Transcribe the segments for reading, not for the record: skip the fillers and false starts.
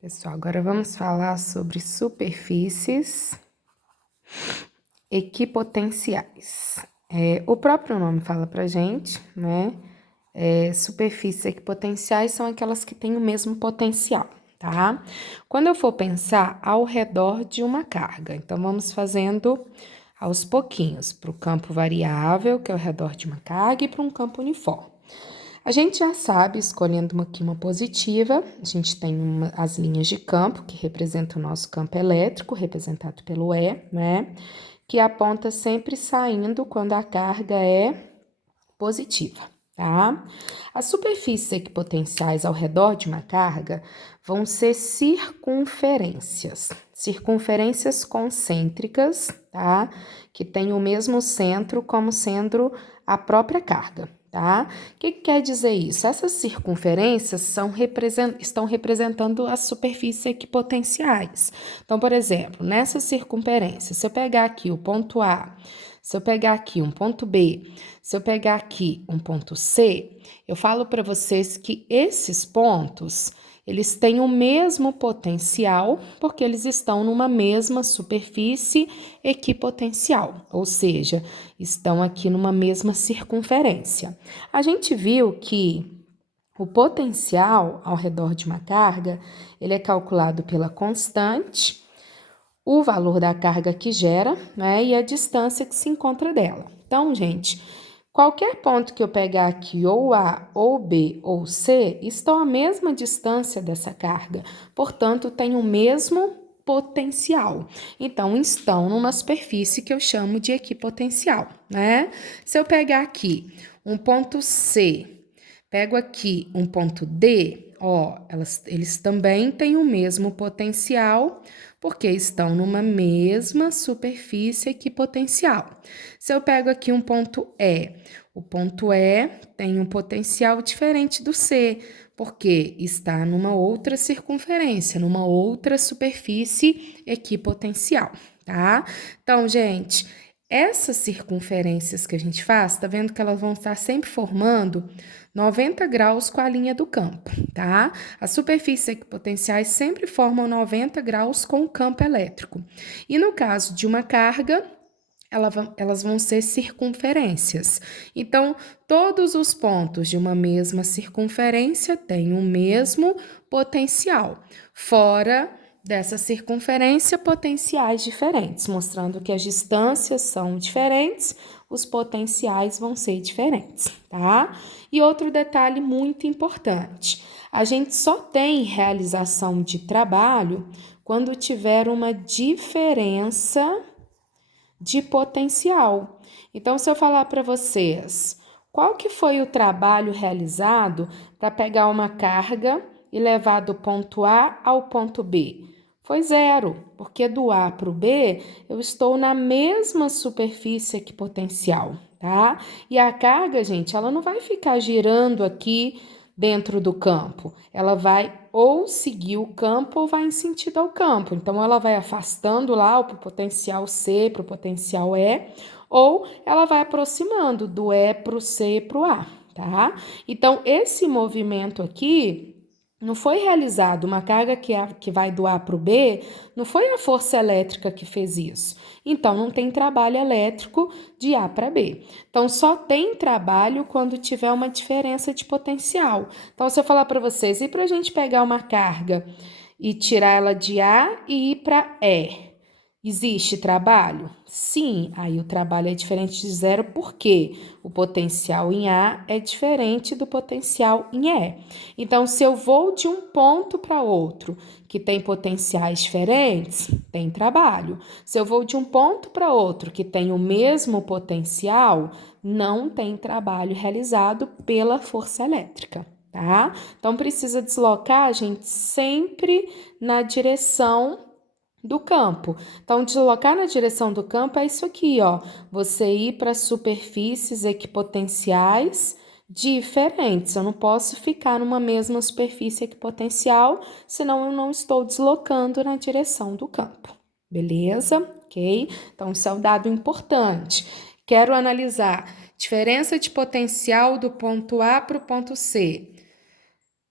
Pessoal, agora vamos falar sobre superfícies equipotenciais. O próprio nome fala pra gente, né? Superfícies equipotenciais são aquelas que têm o mesmo potencial, tá? Quando eu for pensar ao redor de uma carga, então vamos fazendo aos pouquinhos, para o campo variável, que é ao redor de uma carga, e para um campo uniforme. A gente já sabe, escolhendo aqui uma positiva, a gente tem as linhas de campo, que representam o nosso campo elétrico, representado pelo E, né? Que aponta sempre saindo quando a carga é positiva, tá? As superfícies equipotenciais ao redor de uma carga vão ser circunferências concêntricas, tá? Que tem o mesmo centro como sendo a própria carga, tá? O que quer dizer isso? Essas circunferências estão representando as superfícies equipotenciais. Então, por exemplo, nessa circunferência, se eu pegar aqui o ponto A, se eu pegar aqui um ponto B, se eu pegar aqui um ponto C, eu falo para vocês que esses pontos, eles têm o mesmo potencial, porque eles estão numa mesma superfície equipotencial, ou seja, estão aqui numa mesma circunferência. A gente viu que o potencial ao redor de uma carga, ele é calculado pela constante, o valor da carga que gera, né, e a distância que se encontra dela. Então, gente, qualquer ponto que eu pegar aqui, ou A, ou B, ou C, estão à mesma distância dessa carga, portanto, tem o mesmo potencial. Então, estão numa superfície que eu chamo de equipotencial, né? Se eu pegar aqui um ponto C, pego aqui um ponto D, ó, eles também têm o mesmo potencial, porque estão numa mesma superfície equipotencial. Se eu pego aqui um ponto E, o ponto E tem um potencial diferente do C, porque está numa outra circunferência, numa outra superfície equipotencial, tá? Então, gente, essas circunferências que a gente faz, tá vendo que elas vão estar sempre formando 90 graus com a linha do campo, tá? As superfícies equipotenciais sempre formam 90 graus com o campo elétrico. E no caso de uma carga, elas vão ser circunferências. Então, todos os pontos de uma mesma circunferência têm o mesmo potencial. Fora dessa circunferência, potenciais diferentes, mostrando que as distâncias são diferentes, os potenciais vão ser diferentes, tá? E outro detalhe muito importante: a gente só tem realização de trabalho quando tiver uma diferença de potencial. Então, se eu falar para vocês, qual que foi o trabalho realizado para pegar uma carga e levar do ponto A ao ponto B? Foi zero, porque do A para o B eu estou na mesma superfície equipotencial, tá? E a carga, gente, ela não vai ficar girando aqui dentro do campo. Ela vai ou seguir o campo ou vai em sentido ao campo. Então, ela vai afastando lá para o potencial C, para o potencial E, ou ela vai aproximando do E para o C e para o A, tá? Então, esse movimento aqui não foi realizado, uma carga que vai do A para o B, não foi a força elétrica que fez isso. Então, não tem trabalho elétrico de A para B. Então, só tem trabalho quando tiver uma diferença de potencial. Então, se eu falar para vocês, e para a gente pegar uma carga e tirar ela de A e ir para E, existe trabalho? Sim, aí o trabalho é diferente de zero porque o potencial em A é diferente do potencial em E. Então, se eu vou de um ponto para outro que tem potenciais diferentes, tem trabalho. Se eu vou de um ponto para outro que tem o mesmo potencial, não tem trabalho realizado pela força elétrica, tá? Então, precisa deslocar a gente sempre na direção do campo. Então, deslocar na direção do campo é isso aqui, ó. Você ir para superfícies equipotenciais diferentes. Eu não posso ficar numa mesma superfície equipotencial, senão eu não estou deslocando na direção do campo. Beleza? Ok? Então, isso é um dado importante. Quero analisar diferença de potencial do ponto A para o ponto C.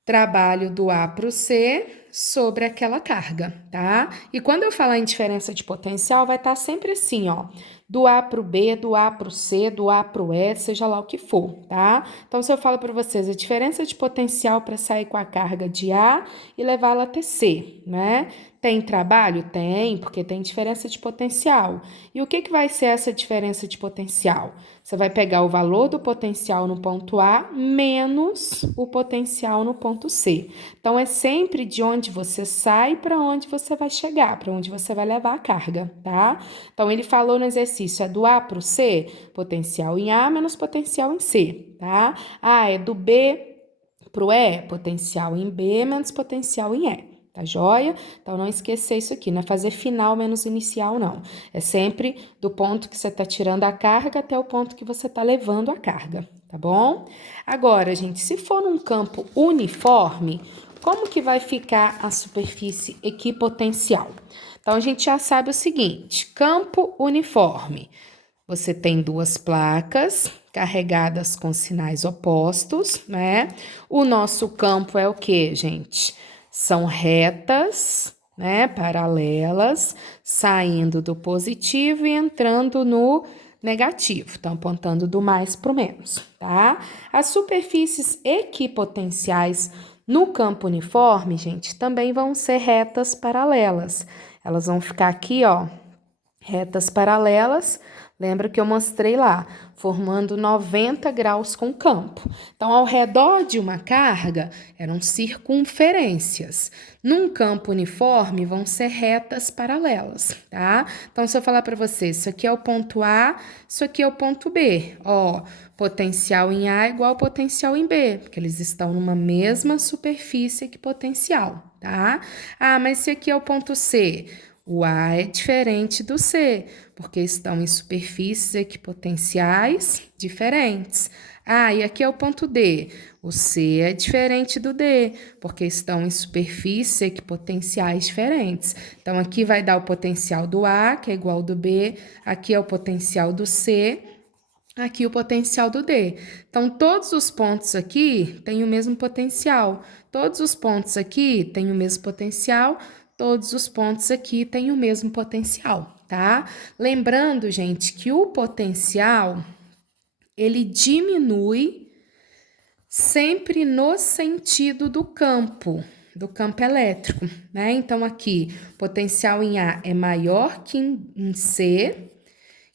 Trabalho do A para o C, sobre aquela carga, tá? E quando eu falar em diferença de potencial, vai estar sempre assim, ó, do A para o B, do A para o C, do A para o E, seja lá o que for, tá? Então, se eu falo para vocês a diferença de potencial para sair com a carga de A e levá-la até C, né? Tem trabalho? Tem, porque tem diferença de potencial. E o que vai ser essa diferença de potencial? Você vai pegar o valor do potencial no ponto A menos o potencial no ponto C. Então, é sempre de onde você sai para onde você vai chegar, para onde você vai levar a carga, tá? Então, ele falou no exercício, é do A para o C, potencial em A menos potencial em C, tá? Ah, é do B para o E, potencial em B menos potencial em E. Tá joia? Então, não esquecer isso aqui, não é fazer final menos inicial, não. É sempre do ponto que você está tirando a carga até o ponto que você está levando a carga, tá bom? Agora, gente, se for num campo uniforme, como que vai ficar a superfície equipotencial? Então, a gente já sabe o seguinte, campo uniforme. Você tem duas placas carregadas com sinais opostos, né? O nosso campo é o que, gente? São retas, né, paralelas, saindo do positivo e entrando no negativo, então apontando do mais para o menos, tá? As superfícies equipotenciais no campo uniforme, gente, também vão ser retas paralelas. Elas vão ficar aqui, ó, retas paralelas. Lembra que eu mostrei lá, formando 90 graus com o campo. Então, ao redor de uma carga, eram circunferências. Num campo uniforme, vão ser retas paralelas, tá? Então, se eu falar para você, isso aqui é o ponto A, isso aqui é o ponto B. Ó, potencial em A igual potencial em B, porque eles estão numa mesma superfície equipotencial, tá? Ah, mas esse aqui é o ponto C. O A é diferente do C, porque estão em superfícies equipotenciais diferentes. Ah, e aqui é o ponto D. O C é diferente do D, porque estão em superfícies equipotenciais diferentes. Então, aqui vai dar o potencial do A, que é igual ao do B. Aqui é o potencial do C. Aqui o potencial do D. Então, todos os pontos aqui têm o mesmo potencial. Todos os pontos aqui têm o mesmo potencial. Todos os pontos aqui têm o mesmo potencial, tá? Lembrando, gente, que o potencial, ele diminui sempre no sentido do campo elétrico, né? Então, aqui, potencial em A é maior que em C,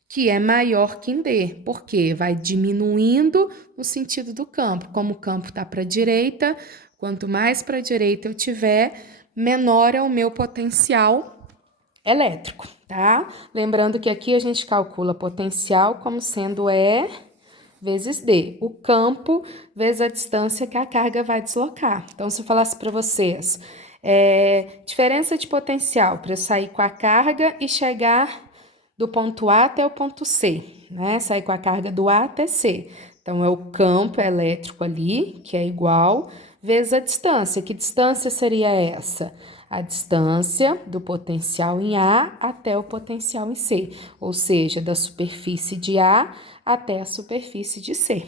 que é maior que em D, porque vai diminuindo no sentido do campo. Como o campo está para a direita, quanto mais para a direita eu tiver, menor é o meu potencial elétrico, tá? Lembrando que aqui a gente calcula potencial como sendo E vezes D, o campo vezes a distância que a carga vai deslocar. Então, se eu falasse para vocês, diferença de potencial para eu sair com a carga e chegar do ponto A até o ponto C, né? Sair com a carga do A até C. Então, é o campo elétrico ali, que é igual, vezes a distância. Que distância seria essa? A distância do potencial em A até o potencial em C, ou seja, da superfície de A até a superfície de C,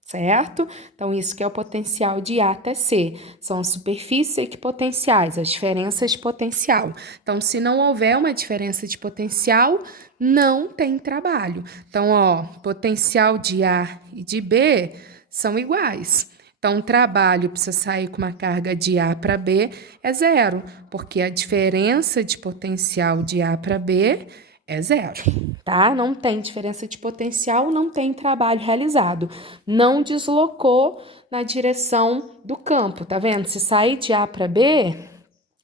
certo? Então, isso que é o potencial de A até C. São as superfícies equipotenciais, as diferenças de potencial. Então, se não houver uma diferença de potencial, não tem trabalho. Então, ó, potencial de A e de B são iguais. Então, o trabalho para você sair com uma carga de A para B é zero, porque a diferença de potencial de A para B é zero, tá? Não tem diferença de potencial, não tem trabalho realizado. Não deslocou na direção do campo, tá vendo? Se sair de A para B,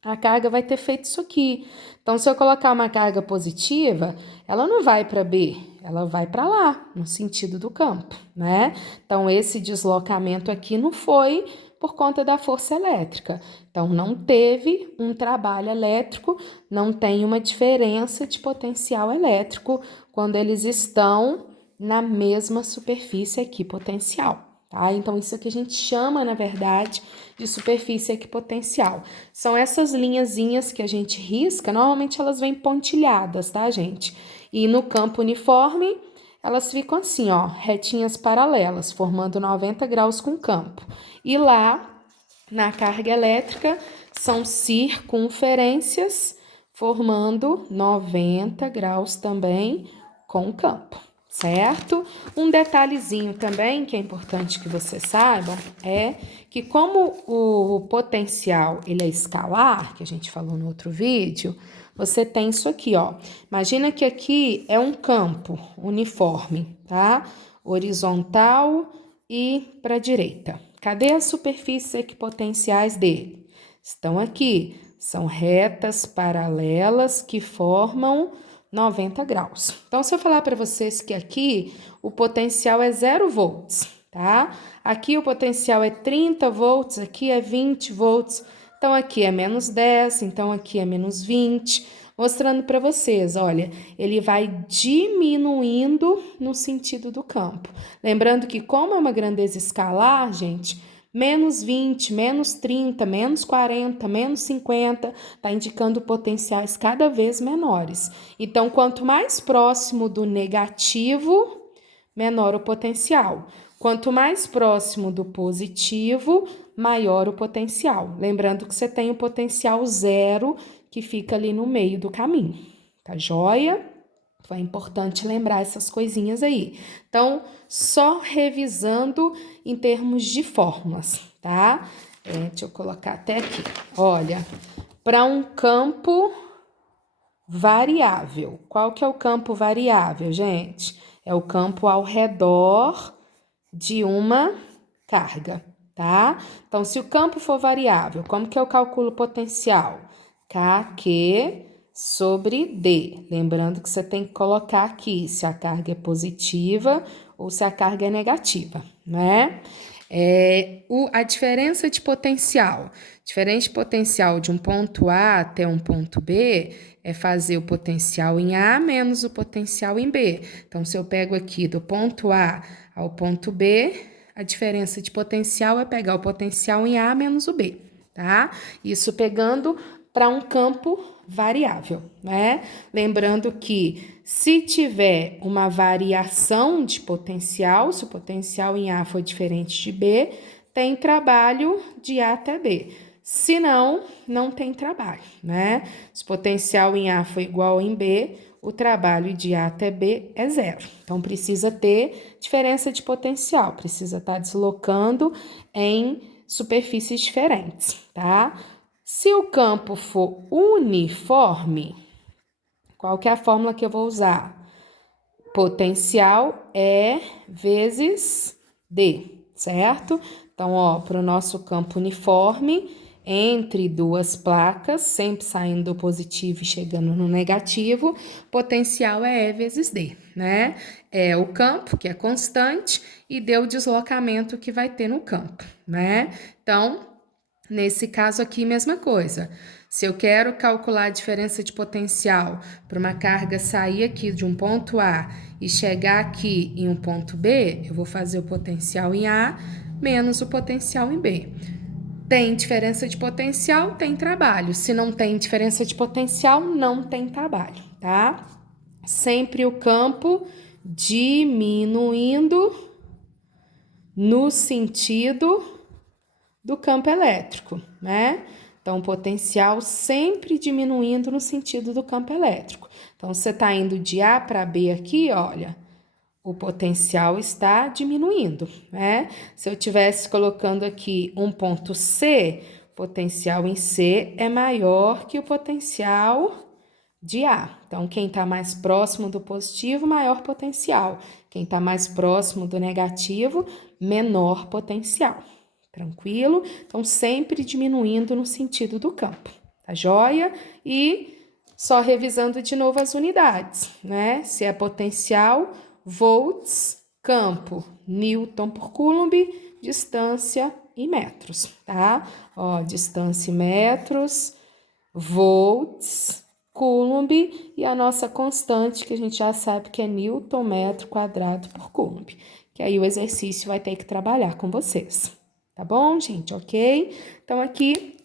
a carga vai ter feito isso aqui. Então, se eu colocar uma carga positiva, ela não vai para B, ela vai para lá, no sentido do campo, né? Então, esse deslocamento aqui não foi por conta da força elétrica. Então, não teve um trabalho elétrico, não tem uma diferença de potencial elétrico quando eles estão na mesma superfície equipotencial. Tá? Então, isso que a gente chama, na verdade, de superfície equipotencial. São essas linhazinhas que a gente risca, normalmente elas vêm pontilhadas, tá, gente? E no campo uniforme, elas ficam assim, ó, retinhas paralelas, formando 90 graus com o campo. E lá, na carga elétrica, são circunferências, formando 90 graus também com o campo, certo? Um detalhezinho também que é importante que você saiba é que como o potencial ele é escalar, que a gente falou no outro vídeo, você tem isso aqui, ó. Imagina que aqui é um campo uniforme, tá? Horizontal e para a direita. Cadê as superfícies equipotenciais dele? Estão aqui. São retas paralelas que formam 90 graus. Então, se eu falar para vocês que aqui o potencial é 0 volts, tá? Aqui o potencial é 30 volts, aqui é 20 volts. Então, aqui é menos 10, então aqui é menos 20. Mostrando para vocês, olha, ele vai diminuindo no sentido do campo. Lembrando que como é uma grandeza escalar, gente, menos 20, menos 30, menos 40, menos 50, está indicando potenciais cada vez menores. Então, quanto mais próximo do negativo, menor o potencial. Quanto mais próximo do positivo, maior o potencial. Lembrando que você tem o potencial zero, que fica ali no meio do caminho, tá joia? Então, é importante lembrar essas coisinhas aí. Então, só revisando em termos de fórmulas, tá? Deixa eu colocar até aqui. Olha, para um campo variável. Qual que é o campo variável, gente? É o campo ao redor de uma carga, tá? Então, se o campo for variável, como que eu calculo o potencial? KQ sobre D. Lembrando que você tem que colocar aqui se a carga é positiva ou se a carga é negativa, né? A diferença de potencial. Diferença de potencial de um ponto A até um ponto B é fazer o potencial em A menos o potencial em B. Então, se eu pego aqui do ponto A ao ponto B, a diferença de potencial é pegar o potencial em A menos o B, tá? Isso pegando para um campo variável, né? Lembrando que se tiver uma variação de potencial, se o potencial em A for diferente de B, tem trabalho de A até B. Se não, não tem trabalho, né? Se o potencial em A for igual em B, o trabalho de A até B é zero. Então, precisa ter diferença de potencial, precisa estar deslocando em superfícies diferentes, tá? Se o campo for uniforme, qual que é a fórmula que eu vou usar? Potencial E vezes D, certo? Então, ó, para o nosso campo uniforme, entre duas placas, sempre saindo do positivo e chegando no negativo, potencial é E vezes D, né? É o campo, que é constante, e D o deslocamento que vai ter no campo, né? Então, nesse caso aqui, mesma coisa. Se eu quero calcular a diferença de potencial para uma carga sair aqui de um ponto A e chegar aqui em um ponto B, eu vou fazer o potencial em A menos o potencial em B. Tem diferença de potencial, tem trabalho. Se não tem diferença de potencial, não tem trabalho, tá? Sempre o campo diminuindo no sentido do campo elétrico, né? Então, o potencial sempre diminuindo no sentido do campo elétrico. Então, você está indo de A para B aqui, olha, o potencial está diminuindo, né? Se eu estivesse colocando aqui um ponto C, o potencial em C é maior que o potencial de A. Então, quem está mais próximo do positivo, maior potencial. Quem está mais próximo do negativo, menor potencial. Tranquilo? Então, sempre diminuindo no sentido do campo, tá joia? E só revisando de novo as unidades, né? Se é potencial, volts, campo, Newton por Coulomb, distância em metros, tá? Ó, distância em metros, volts, Coulomb e a nossa constante, que a gente já sabe que é Newton metro quadrado por Coulomb. Que aí o exercício vai ter que trabalhar com vocês. Tá bom, gente? Ok? Então, aqui,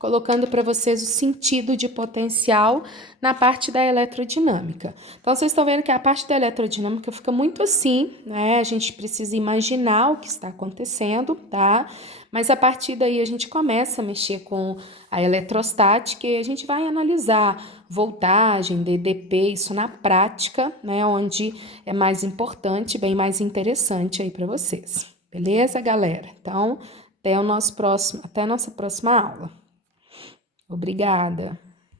colocando para vocês o sentido de potencial na parte da eletrodinâmica. Então, vocês estão vendo que a parte da eletrodinâmica fica muito assim, né? A gente precisa imaginar o que está acontecendo, tá? Mas a partir daí a gente começa a mexer com a eletrostática e a gente vai analisar voltagem, DDP, isso na prática, né? Onde é mais importante, bem mais interessante aí para vocês. Beleza, galera? Então, até a nossa próxima aula. Obrigada.